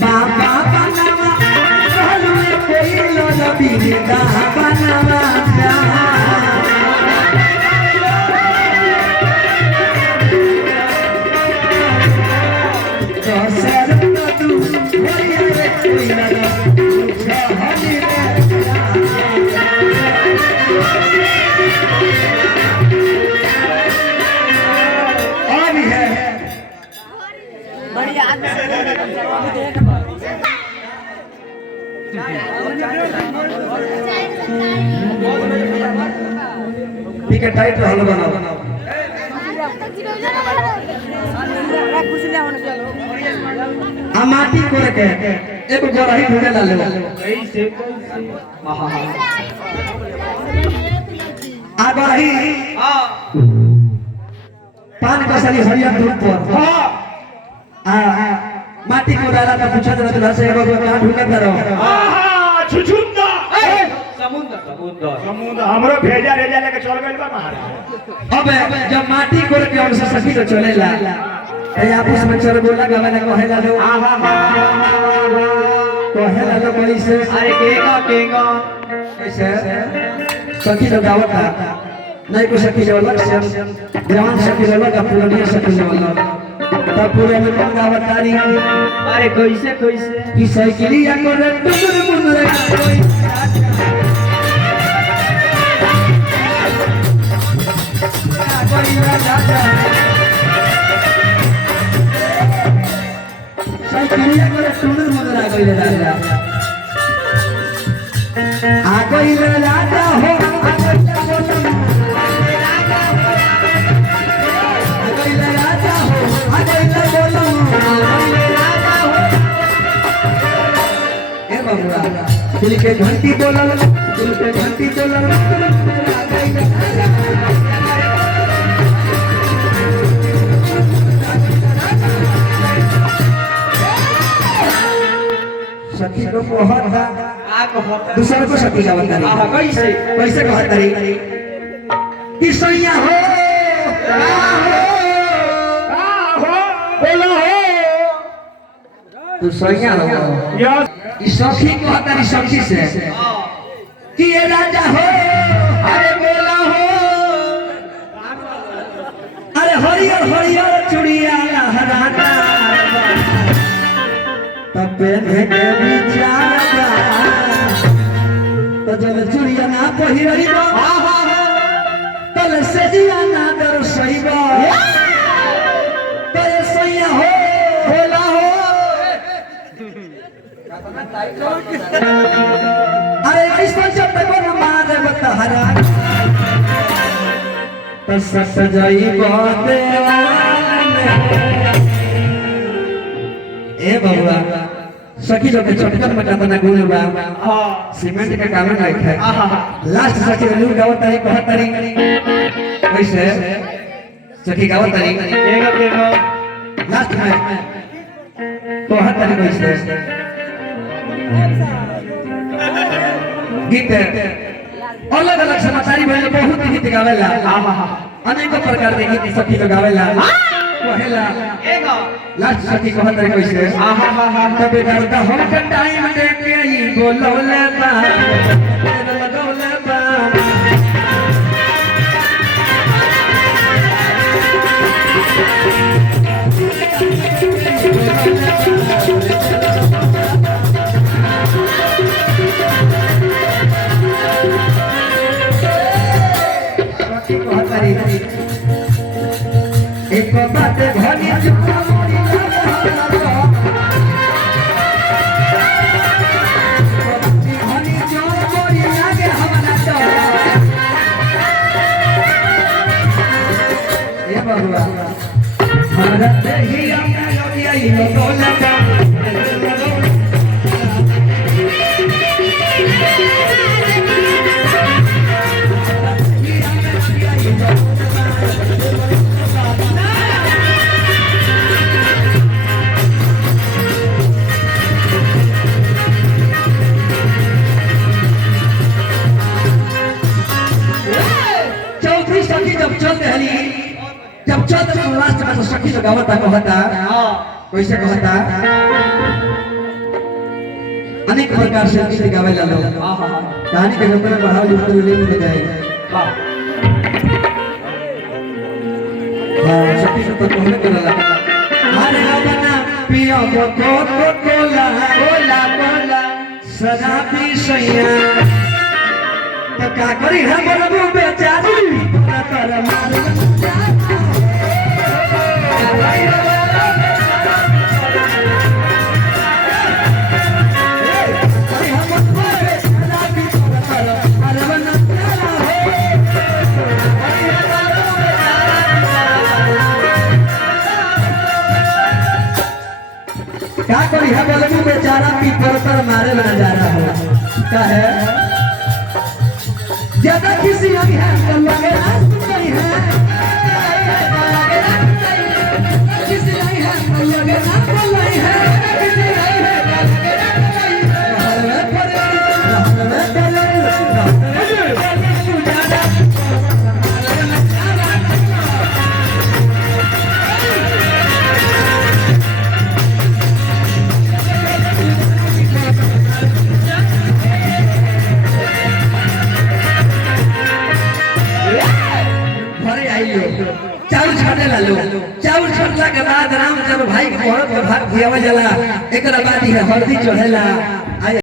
बाबा बनावा कहलू कोई लो बिरदा बनावा ठीक है टाइट रहलो बनाओ आ माटी कोरे के एक गोरही ढूंढे ला ले कैसे आ गोरही हां पान कसली हरिया धूप पर हां माटी को डाला तो पूछा तो घर से एगो कहां ढूंढत रहो हां छुछुंदा समुद्र हमरो भेजा रेजा लेके चल गइल बा महाराज अब जब माटी कोर के और से सखी तो चलेला ए आपस में चर बोला गवाना कहेला लो कहेला लो कैसे अरे केगा कैसे सखी तो गावता नहीं को सखी जवला जवान सखी जवला का पुरानी सखी जवला तब पूरे में कौन गावतारी अरे कैसे कि साइकिलिया करे टुकुर मुंदरे कोई साइकिलिया करे टुकुर मुंदरा कोई राजा आ कोई राजा हो दिल के घंटी बोलल सखी को कहता दूसरे को सखी का बता कैसे कहता रही कि सैया हो बोलो हो तू सैया हो सखी कहता रही सखी से कि ये राजा हो अरे बोला हो अरे हरियर हरियर चुड़िया लहराता तब पे विचार तो जब चुड़िया ना पहिरइबो तल से जिया ना दरसइबो तो ये सैया हो बोला हो अरे ऐसा जब तक न मारे बतहरा तो सट जाई बाते ए बबुआ सखी जो के चटकन में कातना गुण बा हां सीमेंट के काम नहीं है लास्ट सखी लू गावत तारी कहत तारी कैसे सखी गावत तारी एगो लास्ट में कहत तारी कैसे गीत अलग अलग समाचारी भइले बहुत गीत गावेला अनेक प्रकार के गीत सखी तो गावेला कहेला एगो लास्ट सखी कहत रही कैसे तबे डरता हम के टाइम दे के ई बोलौले बा लगौले बा एक बात घनी चुका मोरी घनी जो मोरी लागे हमरा तो ए बबुआ हमरा ही हमरा लोरिया ई लोला का सखी जब चल रहली जब चल तो लास्ट में तो सखी जो गावता कहता कैसे कहता अनेक प्रकार से गीत गावे ला लोग कहानी के जब तक बढ़ाओ लिखते हुए ले जाए सखी से तो कहने करला अरे बना पियो कोला कोला कोला सदा पी सैया तो का करी हमर मुंह बेचारी ना कर मार क्या करी है बोले मुंह बेचारा पीपर पर मारे ना जा रहा हो क्या है ज्यादा किसी नहीं है कल लगे ना नहीं है किसी नहीं है कल लगे ना नहीं है किसी नहीं है कल लगे ना चाउर छाटे ला लो चाउर छाटला के बाद राम जब भाई के औरत के भाग दियावा जाला एकरा बाद ही हल्दी चढ़ेला